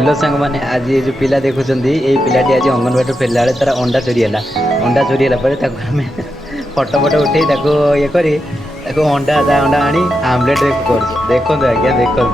Hello सांग मैंने आज ये जो पिला देखुं ये पिलाटी आज अंगनवाड़ी फेरला बेले तार अंडा चोरी है। अंडा चोरी है आम फटो फटो उठे ये करी अंडा ता अंडा आनी आमलेट कर देखो आज्ञा देखो।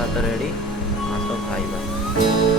भात रेडी आस खाइबा।